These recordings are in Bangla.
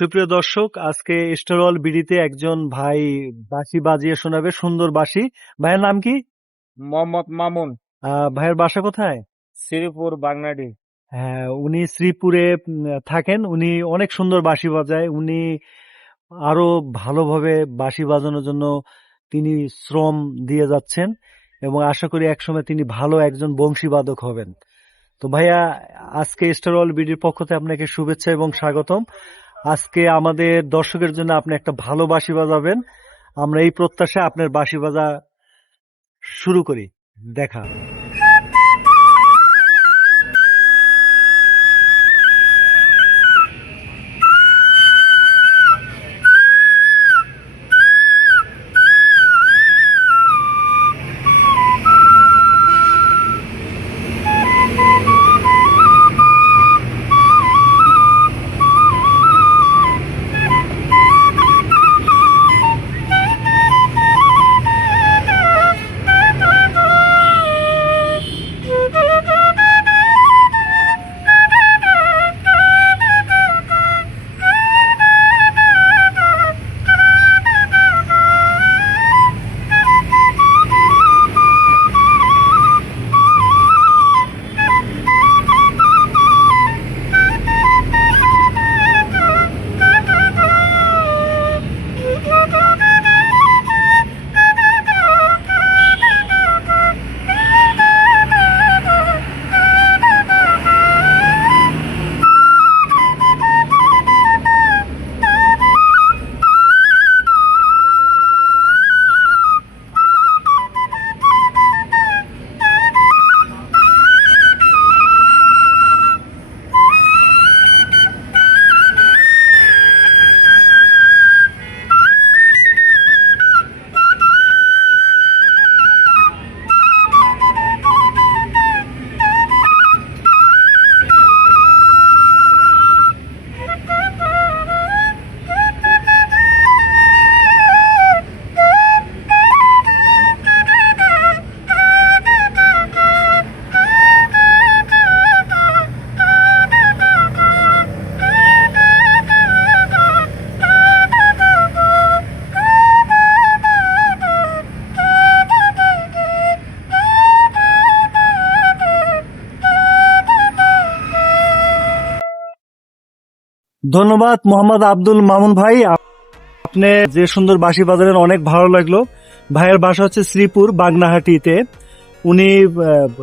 সুপ্রিয় দর্শক আজকে স্টোরল বিডিতে একজন ভাই বাঁশি বাজিয়ে শোনাবে সুন্দর বাঁশি। ভাইয়ের নাম কি? মোহাম্মদ মামুন। ভাইয়ের বাসা কোথায়? শ্রীপুর বাংলাডি হ্যাঁ উনি শ্রীপুরে থাকেন। উনি অনেক সুন্দর বাঁশি বাজায়। উনি আরও ভালোভাবে বাঁশি বাজানোর জন্য তিনি শ্রম দিয়ে যাচ্ছেন এবং আশা করি একসময় তিনি ভালো একজন বংশীবাদক হবেন। তো ভাইয়া আজকে স্টারওয়াল বিডির পক্ষ থেকে আপনাকে শুভেচ্ছা এবং স্বাগতম। আজকে আমাদের দর্শকের জন্য আপনি একটা ভালো বাসি বাজাবেন। আমরা এই প্রত্যাশা আপনার বাসি বাজা শুরু করি। দেখা। ধন্যবাদ, মোহাম্মদ আব্দুল মামুন ভাই। আপ- আপনি যে সুন্দর বাঁশি বাজারেন অনেক ভালো লাগল। ভাইয়ের বাসা হচ্ছে শ্রীপুর, বাগনাহাটিতে। উনি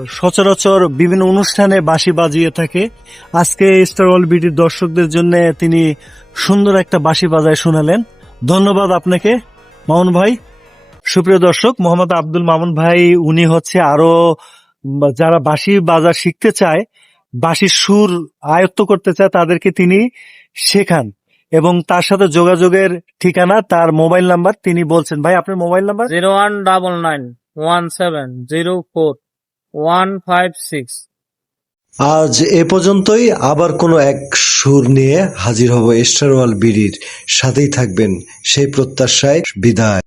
সচরাচর বিভিন্ন অনুষ্ঠানে বাঁশি বাজিয়ে থাকে। আজকে স্টারওয়াল বিটির দর্শকদের জন্য তিনি সুন্দর একটা বাঁশি বাজায় শোনালেন। ধন্যবাদ আপনাকে, মামুন ভাই। সুপ্রিয় দর্শক, মোহাম্মদ আব্দুল মামুন ভাই, উনি হচ্ছে আরও যারা বাঁশি বাজার শিখতে চায় বাঁশির সুর আয়ত্ত করতে চায় তাদেরকে তিনি শেখান এবং তার সাথে যোগাযোগের ঠিকানা তার মোবাইল নাম্বার তিনি বলছেন। ভাই আপনার mobile number? Zero one double nine one seven zero four one five six. আজ এ পর্যন্তই। আবার কোনো এক সুর নিয়ে হাজির হব স্টারওয়াল বিড়ির। সাথেই থাকবেন সেই প্রত্যাশায়। বিদায়।